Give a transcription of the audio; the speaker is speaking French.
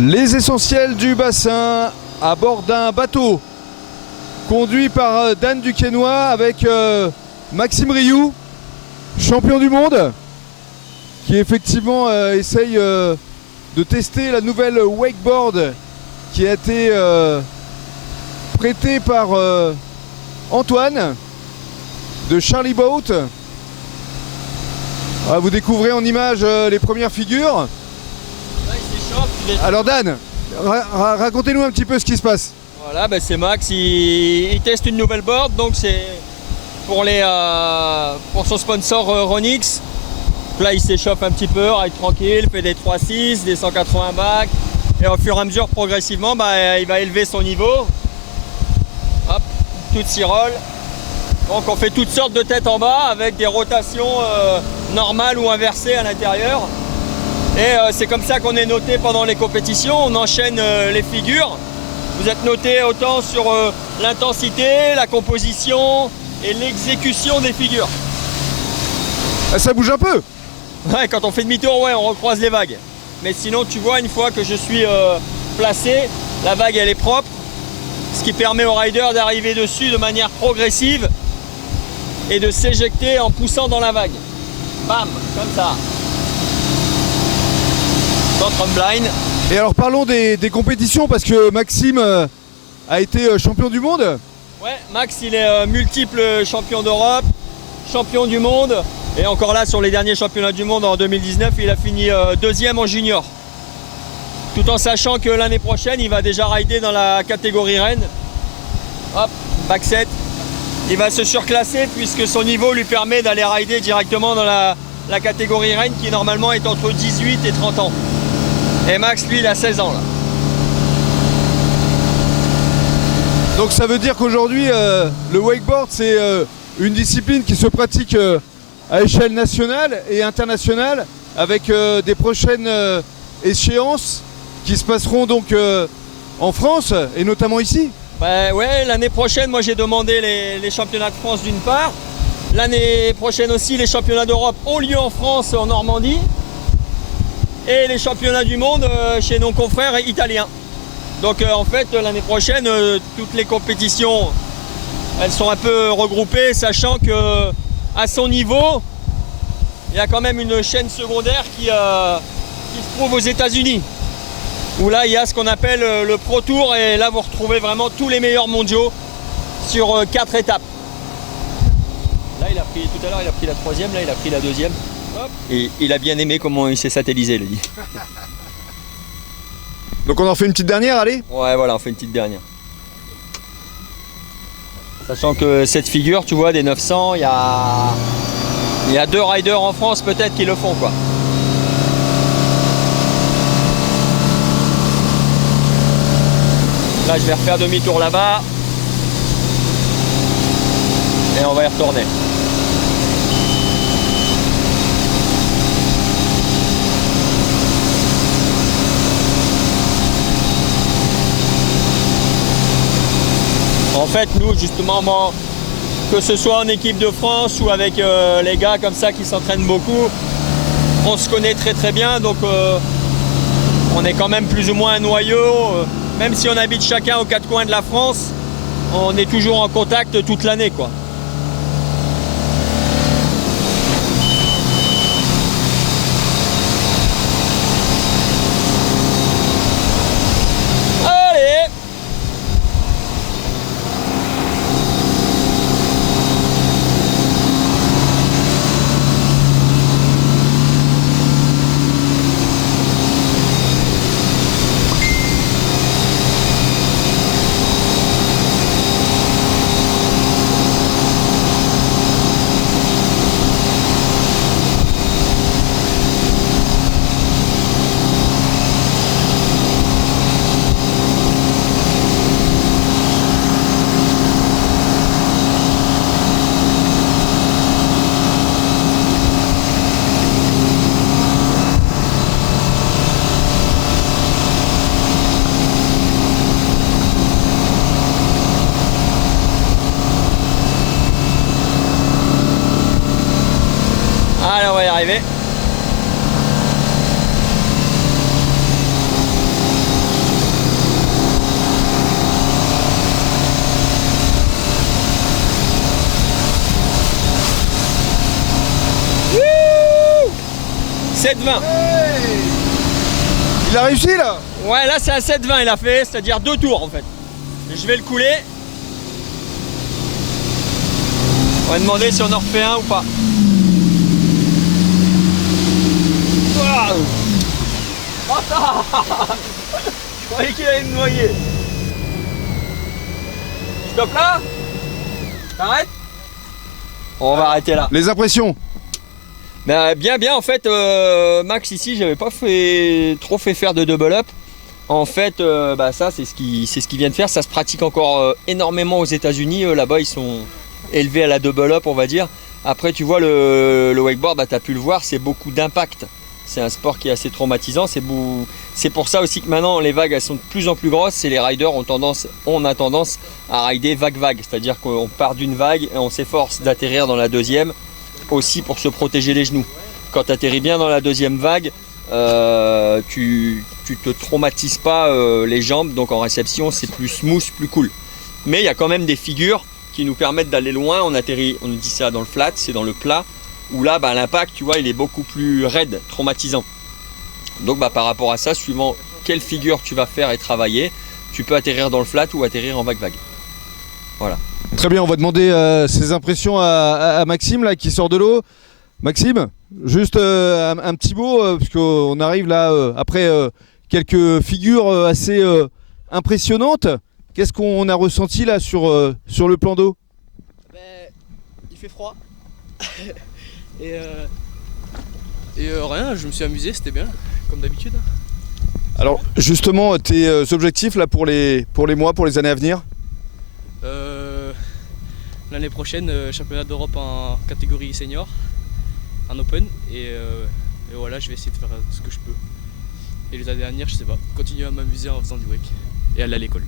Les essentiels du bassin à bord d'un bateau conduit par Dan Duquesnoy avec Maxime Rioux, champion du monde, qui effectivement essaye de tester la nouvelle wakeboard qui a été prêtée par Antoine de Charlie Boat. Vous découvrez en images les premières figures. Alors Dan, racontez-nous un petit peu ce qui se passe. Voilà, c'est Max, il teste une nouvelle board, donc c'est pour son sponsor Ronix. Là il s'échauffe un petit peu, ride tranquille, fait des 3.6, des 180 bacs, et au fur et à mesure progressivement il va élever son niveau. Hop, toute cirole. Donc on fait toutes sortes de têtes en bas avec des rotations normales ou inversées à l'intérieur. Et c'est comme ça qu'on est noté pendant les compétitions. On enchaîne les figures. Vous êtes noté autant sur l'intensité, la composition et l'exécution des figures. Ça bouge un peu. Ouais, quand on fait demi-tour, ouais, on recroise les vagues. Mais sinon, tu vois, une fois que je suis placé, la vague elle est propre, ce qui permet au rider d'arriver dessus de manière progressive et de s'éjecter en poussant dans la vague. Bam, comme ça. Sans blind. Et alors parlons des compétitions parce que Maxime a été champion du monde. Ouais, Max il est multiple champion d'Europe, champion du monde. Et encore là, sur les derniers championnats du monde en 2019, il a fini deuxième en junior. Tout en sachant que l'année prochaine, il va déjà rider dans la catégorie reine. Hop, back 7. Il va se surclasser puisque son niveau lui permet d'aller rider directement dans la catégorie reine qui normalement est entre 18 et 30 ans. Et Max, lui, il a 16 ans là. Donc ça veut dire qu'aujourd'hui, le wakeboard, c'est une discipline qui se pratique à échelle nationale et internationale avec des prochaines échéances qui se passeront donc en France et notamment ici. Ouais, l'année prochaine, moi j'ai demandé les championnats de France d'une part. L'année prochaine aussi, les championnats d'Europe ont lieu en France, en Normandie. Et les championnats du monde chez nos confrères italiens. Donc en fait, l'année prochaine, toutes les compétitions, elles sont un peu regroupées, sachant que à son niveau, il y a quand même une chaîne secondaire qui se trouve aux États-Unis. Où là, il y a ce qu'on appelle le Pro Tour, et là, vous retrouvez vraiment tous les meilleurs mondiaux sur 4 étapes. Là, tout à l'heure, il a pris la troisième, là, il a pris la deuxième. Hop. Et il a bien aimé comment il s'est satellisé, il a dit. Donc on en fait une petite dernière, allez? Ouais, voilà, on fait une petite dernière. Sachant que cette figure, tu vois, des 900, il y a 2 riders en France peut-être qui le font, quoi. Là, je vais refaire demi-tour là-bas. Et on va y retourner. En fait, nous, justement, que ce soit en équipe de France ou avec les gars comme ça qui s'entraînent beaucoup, on se connaît très très bien, donc on est quand même plus ou moins un noyau. Même si on habite chacun aux 4 coins de la France, on est toujours en contact toute l'année, quoi. 7,20. Il a réussi là? Ouais, là c'est un 7,20 il a fait, c'est-à-dire 2 tours en fait. Et je vais le couler. On va demander si on en refait un ou pas. Je croyais qu'il allait me noyer. Stop là. T'arrêtes. On va arrêter là. Les impressions? Ben, bien en fait Max ici j'avais pas trop fait faire de double up. En fait ça c'est ce qu'il vient de faire. Ça se pratique encore énormément aux États-Unis. Là-bas ils sont élevés à la double up on va dire. Après tu vois le wakeboard, tu as pu le voir, c'est beaucoup d'impact. C'est un sport qui est assez traumatisant. C'est pour ça aussi que maintenant les vagues elles sont de plus en plus grosses et les riders on a tendance à rider vague. C'est-à-dire qu'on part d'une vague et on s'efforce d'atterrir dans la deuxième aussi pour se protéger les genoux. Quand tu atterris bien dans la deuxième vague, tu te traumatises pas les jambes, donc en réception c'est plus smooth, plus cool. Mais il y a quand même des figures qui nous permettent d'aller loin. On atterrit, on dit ça dans le flat, c'est dans le plat. Où là, l'impact, tu vois, il est beaucoup plus raide, traumatisant. Donc par rapport à ça, suivant quelle figure tu vas faire et travailler, tu peux atterrir dans le flat ou atterrir en vague. Voilà. Très bien, on va demander ses impressions à Maxime là, qui sort de l'eau. Maxime, juste un petit mot, puisqu'on arrive là après quelques figures assez impressionnantes. Qu'est-ce qu'on a ressenti là sur le plan d'eau? Il fait froid. Et rien, je me suis amusé, c'était bien, comme d'habitude. Alors justement, tes objectifs là pour les mois, pour les années à venir? L'année prochaine, championnat d'Europe en catégorie senior, en open, et voilà, je vais essayer de faire ce que je peux. Et les années à venir, je sais pas, continuer à m'amuser en faisant du wake et aller à l'école.